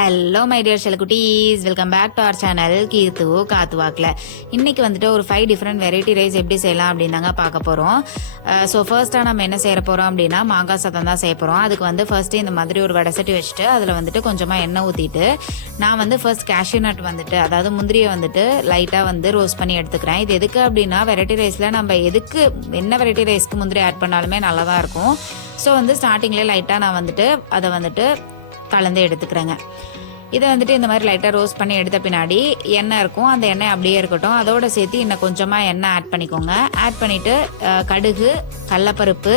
Hello my dear செலக்குட்டீஸ் welcome back to our channel கீர்த்து காத்து வாக்கில் இன்றைக்கி வந்துட்டு ஒரு ஃபைவ் டிஃப்ரெண்ட் வெரைட்டி ரைஸ் எப்படி செய்யலாம் அப்படின்னு தாங்க பார்க்க போகிறோம் ஸோ ஃபர்ஸ்ட்டாக நம்ம என்ன செய்ய போகிறோம் அப்படின்னா மாங்காய் சத்தம் தான் செய்ய போகிறோம் அதுக்கு வந்து ஃபர்ஸ்ட்டு இந்த மாதிரி ஒரு வடசட்டி வச்சுட்டு அதில் வந்துட்டு கொஞ்சமாக எண்ணெய் ஊற்றிட்டு நான் வந்து ஃபர்ஸ்ட் கேஷ்யூ நட் வந்துட்டு அதாவது முந்திரியை வந்துட்டு லைட்டாக வந்து ரோஸ்ட் பண்ணி எடுத்துக்கிறேன். இது எதுக்கு அப்படின்னா வெரைட்டி ரைஸில் நம்ம எதுக்கு என்ன வெரைட்டி ரைஸ்க்கு முந்திரி ஆட் பண்ணாலுமே நல்லா தான் இருக்கும். ஸோ வந்து ஸ்டார்டிங்லேயே லைட்டாக நான் வந்துட்டு அதை வந்துட்டு கலந்து எடுத்துக்கிறேங்க. இதை வந்துட்டு இந்த மாதிரி லைட்டாக ரோஸ்ட் பண்ணி எடுத்த பின்னாடி எண்ணெய் இருக்கும். அந்த எண்ணெய் அப்படியே இருக்கட்டும். அதோட சேர்த்து இன்னும் கொஞ்சமாக எண்ணெய் ஆட் பண்ணிக்கோங்க. ஆட் பண்ணிவிட்டு கடுகு கடலப்பருப்பு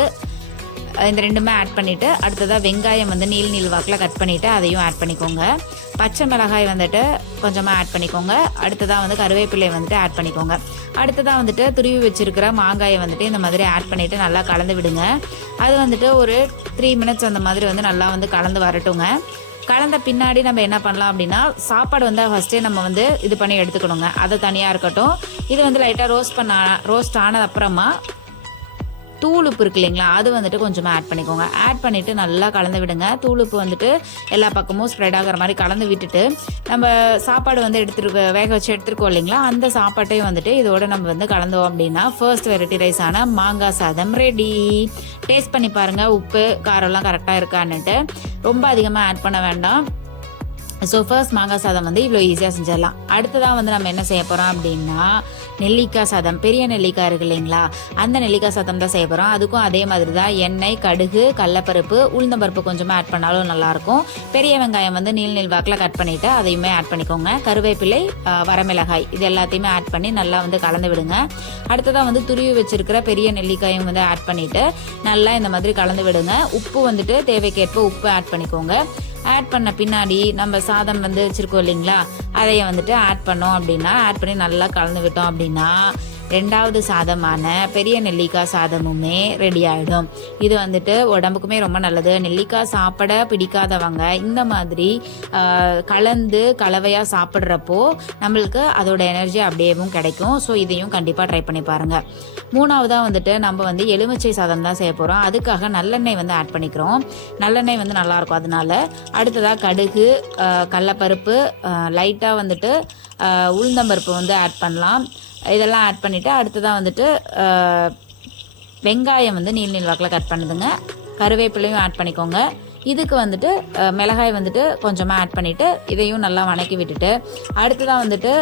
இந்த ரெண்டுமே ஆட் பண்ணிவிட்டு அடுத்ததாக வெங்காயம் வந்து நீல் நீல் வாக்கில் கட் பண்ணிவிட்டு அதையும் ஆட் பண்ணிக்கோங்க. பச்சை மிளகாய் வந்துட்டு கொஞ்சமாக ஆட் பண்ணிக்கோங்க. அடுத்ததாக வந்து கருவேப்பிலை வந்துட்டு ஆட் பண்ணிக்கோங்க. அடுத்ததாக வந்துட்டு துருவி வச்சுருக்கிற மாங்காயை வந்துட்டு இந்த மாதிரி ஆட் பண்ணிவிட்டு நல்லா கலந்து விடுங்க. அது வந்துட்டு ஒரு த்ரீ மினிட்ஸ் அந்த மாதிரி வந்து நல்லா வந்து கலந்து வரட்டுங்க. கலந்த பின்னாடி நம்ம என்ன பண்ணலாம் அப்படின்னா சாப்பாடு வந்து ஃபஸ்ட்டே நம்ம வந்து இது பண்ணி எடுத்துக்கணுங்க. அது தனியாக இருக்கட்டும். இது வந்து லைட்டாக ரோஸ்ட் பண்ண ரோஸ்ட் ஆனது அப்புறமா தூள் உப்பு இருக்கு இல்லைங்களா அது வந்துட்டு கொஞ்சமாக ஆட் பண்ணிக்கோங்க. ஆட் பண்ணிவிட்டு நல்லா கலந்து விடுங்க. தூள் உப்பு வந்துட்டு எல்லா பக்கமும் ஸ்ப்ரெட் ஆகிற மாதிரி கலந்து விட்டுட்டு நம்ம சாப்பாடு வந்து எடுத்துருக்க வேக வச்சு எடுத்துருக்கோம் இல்லைங்களா அந்த சாப்பாட்டையும் வந்துட்டு இதோட நம்ம வந்து கலந்தோம் அப்படின்னா ஃபர்ஸ்ட் வெரைட்டி ரைஸான மாங்காய் சாதம் ரெடி டேஸ்ட் பண்ணி பாருங்கள் உப்பு காரம்லாம் கரெக்டாக இருக்கான்னுட்டு. ரொம்ப அதிகமாக ஆட் பண்ண வேண்டாம். ஸோ ஃபர்ஸ்ட் மாங்காய் சாதம் வந்து இவ்வளோ ஈஸியாக செஞ்சிடலாம். அடுத்ததாக வந்து நம்ம என்ன செய்ய போகிறோம் அப்படின்னா நெல்லிக்காய் சாதம். பெரிய நெல்லிக்காய் இருக்கு இல்லைங்களா? அந்த நெல்லிக்காய் சாதம் தான் செய்ய போகிறோம் அதுக்கும் அதே மாதிரி தான் எண்ணெய் கடுகு கடலப்பருப்பு உளுந்தம்பருப்பு கொஞ்சமாக ஆட் பண்ணாலும் நல்லாயிருக்கும். பெரிய வெங்காயம் வந்து நீள் நீள் வாக்கில் கட் பண்ணிவிட்டு அதையுமே ஆட் பண்ணிக்கோங்க. கருவேப்பிலை வரமிளகாய் இது எல்லாத்தையுமே ஆட் பண்ணி நல்லா வந்து கலந்து விடுங்க. அடுத்ததாக வந்து துருவி வச்சிருக்கிற பெரிய நெல்லிக்காயும் வந்து ஆட் பண்ணிவிட்டு நல்லா இந்த மாதிரி கலந்து விடுங்க. உப்பு வந்துட்டு தேவைக்கேற்ப உப்பு ஆட் பண்ணிக்கோங்க. ஆட் பண்ண பின்னாடி நம்ம சாதம் வந்து வச்சுருக்கோம் இல்லைங்களா? அதையே வந்துட்டு ஆட் பண்ணோம் அப்படின்னா ஆட் பண்ணி நல்லா கலந்து விட்டோம் அப்படின்னா ரெண்டாவது சாதமான பெரிய நெல்லிக்காய் சாதமுமே ரெடி ஆகிடும் இது வந்துட்டு உடம்புக்குமே ரொம்ப நல்லது. நெல்லிக்காய் சாப்பிட பிடிக்காதவங்க இந்த மாதிரி கலந்து கலவையாக சாப்பிட்றப்போ நம்மளுக்கு அதோட எனர்ஜி அப்படியேவும் கிடைக்கும். ஸோ இதையும் கண்டிப்பாக ட்ரை பண்ணி பாருங்கள் மூணாவதாக வந்துட்டு நம்ம வந்து எலுமிச்சை சாதம் தான் செய்ய போகிறோம் அதுக்காக நல்லெண்ணெய் வந்து ஆட் பண்ணிக்கிறோம். நல்லெண்ணெய் வந்து நல்லாயிருக்கும் அதனால. அடுத்ததாக கடுகு கடலப்பருப்பு லைட்டாக வந்துட்டு உளுந்தம்பருப்பு வந்து ஆட் பண்ணலாம். இதெல்லாம் ஆட் பண்ணிவிட்டு அடுத்ததாக வந்துட்டு வெங்காயம் வந்து நீள் நீள் வாக்கில் கட் பண்ணுதுங்க. கருவேப்பிலையும் ஆட் பண்ணிக்கோங்க. இதுக்கு வந்துட்டு மிளகாய் வந்துட்டு கொஞ்சமாக ஆட் பண்ணிவிட்டு இதையும் நல்லா வணக்கி விட்டுட்டு அடுத்ததாக வந்துட்டு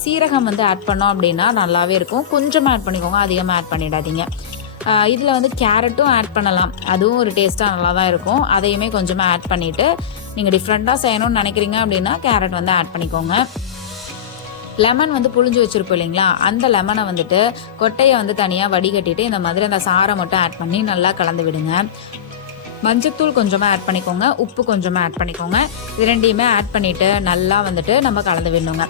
சீரகம் வந்து ஆட் பண்ணோம் அப்படின்னா நல்லாவே இருக்கும். கொஞ்சமாக ஆட் பண்ணிக்கோங்க அதிகமாக ஆட் பண்ணிடாதீங்க. இதில் வந்து கேரட்டும் ஆட் பண்ணலாம். அதுவும் ஒரு டேஸ்ட்டாக நல்லா தான் இருக்கும். அதையுமே கொஞ்சமாக ஆட் பண்ணிவிட்டு நீங்கள் டிஃப்ரெண்ட்டாக செய்யணும்னு நினைக்கிறீங்க அப்படின்னா கேரட் வந்து ஆட் பண்ணிக்கோங்க. லெமன் வந்து புழிஞ்சு வச்சிருப்போம் இல்லைங்களா? அந்த லெமனை வந்துட்டு கொட்டையை வந்து தனியாக வடிகட்டிட்டு இந்த மாதிரி அந்த சாரை மட்டும் ஆட் பண்ணி நல்லா கலந்து விடுங்க. மஞ்சத்தூள் கொஞ்சமாக ஆட் பண்ணிக்கோங்க. உப்பு கொஞ்சமாக ஆட் பண்ணிக்கோங்க. இது ரெண்டையுமே ஆட் பண்ணிவிட்டு நல்லா வந்துட்டு நம்ம கலந்து விடணுங்க.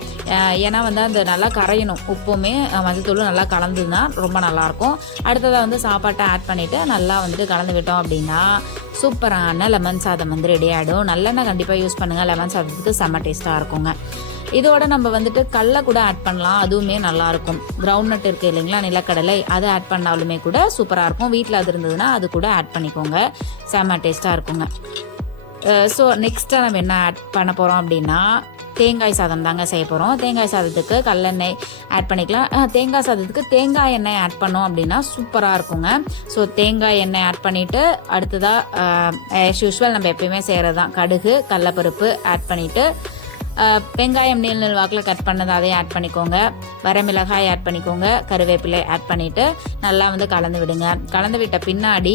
ஏன்னா வந்து அந்த நல்லா கரையணும். உப்புமே மஞ்சத்தூளும் நல்லா கலந்துன்னா ரொம்ப நல்லாயிருக்கும். அடுத்ததாக வந்து சாப்பாட்டை ஆட் பண்ணிவிட்டு நல்லா வந்துட்டு கலந்து விட்டோம் அப்படின்னா சூப்பரான லெமன் சாதம் வந்து ரெடி ஆகிடும் நல்லெண்ணெய் கண்டிப்பாக யூஸ் பண்ணுங்கள் லெமன் சாதத்துக்கு செம்ம டேஸ்ட்டாக இருக்குங்க. இதோட நம்ம வந்துட்டு கடலை கூட ஆட் பண்ணலாம். அதுவுமே நல்லா இருக்கும். கிரவுண்ட் நட் இருக்கு இல்லைங்களா நிலக்கடலை. அதை ஆட் பண்ணாலுமே கூட சூப்பராக இருக்கும். வீட்டில் அது இருந்ததுன்னா அது கூட ஆட் பண்ணிக்கோங்க. செம டேஸ்ட்டாக இருக்குங்க. ஸோ நெக்ஸ்ட்டாக நம்ம என்ன ஆட் பண்ண போகிறோம் அப்படின்னா தேங்காய் சாதம் தாங்க செய்ய போகிறோம் தேங்காய் சாதத்துக்கு கல்லெண்ணெய் ஆட் பண்ணிக்கலாம். தேங்காய் சாதத்துக்கு தேங்காய் எண்ணெய் ஆட் பண்ணோம் அப்படின்னா சூப்பராக இருக்குங்க. ஸோ தேங்காய் எண்ணெய் ஆட் பண்ணிவிட்டு அடுத்ததாக ஆஸ் நம்ம எப்பயுமே செய்கிறது தான் கடுகு கடலப்பருப்பு ஆட் பண்ணிவிட்டு வெங்காயம் நீள் நீள் வாக்கில் கட் பண்ணதை அதையும் ஆட் பண்ணிக்கோங்க. வரமிளகாய் ஆட் பண்ணிக்கோங்க. கருவேப்பிலை ஆட் பண்ணிவிட்டு நல்லா வந்து கலந்து விடுங்க. கலந்து விட்ட பின்னாடி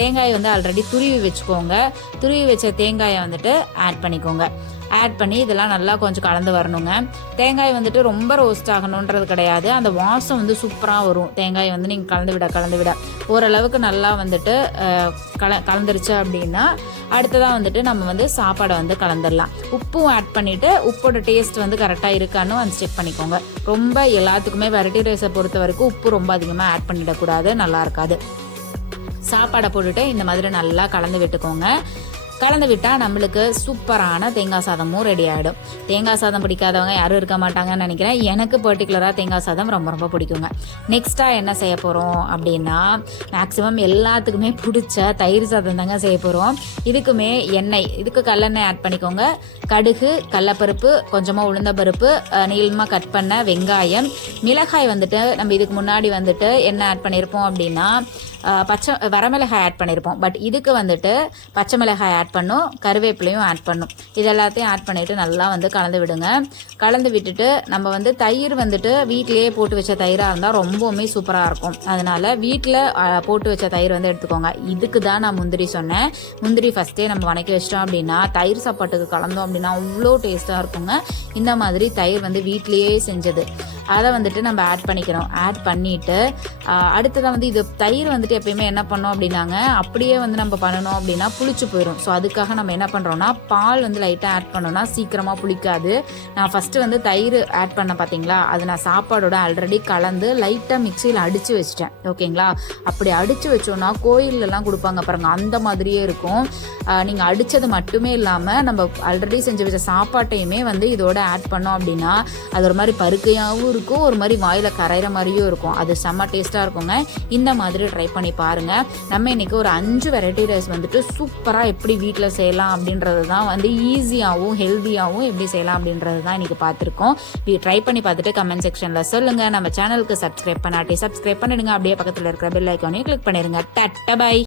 தேங்காயை வந்து ஆல்ரெடி துருவி வச்சுக்கோங்க. துருவி வச்ச தேங்காயை வந்துட்டு ஆட் பண்ணிக்கோங்க. ஆட் பண்ணி இதெல்லாம் நல்லா கொஞ்சம் கலந்து வரணுங்க. தேங்காய் வந்துட்டு ரொம்ப ரோஸ்ட் ஆகணுன்றது கிடையாது. அந்த வாசம் வந்து சூப்பராக வரும். தேங்காய் வந்து நீங்கள் கலந்து விட கலந்து விட. ஓரளவுக்கு நல்லா வந்துட்டு கல கலந்துருச்சு அப்படின்னா அடுத்ததாக வந்துட்டு நம்ம வந்து சாப்பாடை வந்து கலந்துடலாம் உப்பும் ஆட் பண்ணிவிட்டு உப்போட டேஸ்ட் வந்து கரெக்டாக இருக்கான்னு வந்து செக் பண்ணிக்கோங்க. ரொம்ப எல்லாத்துக்குமே வெரைட்டி ரைஸை பொறுத்த வரைக்கும் உப்பு ரொம்ப அதிகமாக ஆட் பண்ணிடக்கூடாது. நல்லா இருக்காது. சாப்பாடை போட்டுட்டு இந்த மாதிரி நல்லா கலந்து விட்டுக்கோங்க. கலந்து விட்டால் நம்மளுக்கு சூப்பரான தேங்காய் சாதமும் ரெடி ஆகிடும் தேங்காய் சாதம் பிடிக்காதவங்க யாரும் இருக்க மாட்டாங்கன்னு நினைக்கிறேன். எனக்கு பர்டிகுலராக தேங்காய் சாதம் ரொம்ப ரொம்ப பிடிக்குங்க. நெக்ஸ்ட்டாக என்ன செய்ய போகிறோம் அப்படின்னா மேக்ஸிமம் எல்லாத்துக்குமே பிடிச்ச தயிர் சாதம் தாங்க செய்ய போகிறோம் இதுக்குமே எண்ணெய் இதுக்கு கல்லெண்ணெய் ஆட் பண்ணிக்கோங்க. கடுகு கடலப்பருப்பு கொஞ்சமாக உளுந்தப்பருப்பு நீளமாக கட் பண்ண வெங்காயம். மிளகாய் வந்துட்டு நம்ம இதுக்கு முன்னாடி வந்துட்டு என்ன ஆட் பண்ணியிருப்போம் அப்படின்னா பச்சை வரமிளகாய் ஆட் பண்ணியிருப்போம் பட் இதுக்கு வந்துட்டு பச்சை மிளகாய் ஆட் ஆட் பண்ணும் கருவேப்பிலையும் ஆட் பண்ணும். இது எல்லாத்தையும் ஆட் பண்ணிவிட்டு நல்லா வந்து கலந்து விடுங்க. கலந்து விட்டுட்டு நம்ம வந்து தயிர் வந்துட்டு வீட்டிலேயே போட்டு வச்ச தயிராக இருந்தால் ரொம்பவுமே சூப்பராக இருக்கும். அதனால் வீட்டில் போட்டு வச்ச தயிர் வந்து எடுத்துக்கோங்க. இதுக்கு தான் நான் முந்திரி சொன்னேன். முந்திரி ஃபஸ்ட்டே நம்ம வணக்கி வச்சிட்டோம் அப்படின்னா தயிர் சாப்பாட்டுக்கு கலந்தோம் அப்படின்னா அவ்வளோ டேஸ்ட்டாக இருக்குங்க. இந்த மாதிரி தயிர் வந்து வீட்டிலேயே செஞ்சது. அதை வந்துட்டு நம்ம ஆட் பண்ணிக்கிறோம். ஆட் பண்ணிவிட்டு அடுத்ததாக வந்து இது தயிர் வந்துட்டு எப்பயுமே என்ன பண்ணோம் அப்படின்னாங்க அப்படியே வந்து நம்ம பண்ணணும் அப்படின்னா புளிச்சு போயிடும் ஸோ அதுக்காக நம்ம என்ன பண்ணுறோன்னா பால் வந்து லைட்டாக ஆட் பண்ணோன்னா சீக்கிரமாக புளிக்காது. நான் ஃபஸ்ட்டு வந்து தயிர் ஆட் பண்ண பார்த்தீங்களா அது நான் சாப்பாடோட ஆல்ரெடி கலந்து லைட்டாக மிக்சியில் அடித்து வச்சிட்டேன். ஓகேங்களா? அப்படி அடித்து வச்சோன்னா கோயிலெலாம் கொடுப்பாங்க பாருங்க அந்த மாதிரியே இருக்கும். நீங்கள் அடித்தது மட்டுமே இல்லாமல் நம்ம ஆல்ரெடி செஞ்சு வச்ச சாப்பாட்டையுமே வந்து இதோட ஆட் பண்ணோம் அப்படின்னா அது ஒரு மாதிரி பருக்கையாகவும் இருக்கும் ஒரு மாதிரி வாயில் கரையிற மாதிரியும் இருக்கும். அது செம்ம டேஸ்ட்டாக இருக்குங்க. இந்த மாதிரி ட்ரை பண்ணி பாருங்கள் நம்ம இன்னைக்கு ஒரு அஞ்சு வெரைட்டி ரைஸ் வந்துட்டு சூப்பராக எப்படி வீட்டில் செய்யலாம் அப்படின்றது தான் வந்து ஈஸியாகவும் ஹெல்த்தியாகவும் எப்படி செய்யலாம் அப்படின்றது தான் இன்றைக்கி பார்த்துருக்கோம் ட்ரை பண்ணி பார்த்துட்டு கமெண்ட் செக்ஷனில் சொல்லுங்கள் நம்ம சேனலுக்கு சப்ஸ்கிரைப் பண்ணாட்டி சப்ஸ்கிரைப் பண்ணிடுங்க. அப்படியே பக்கத்தில் இருக்கிற பெல் ஐக்கானையும் கிளிக் பண்ணிடுங்க. டட்ட பை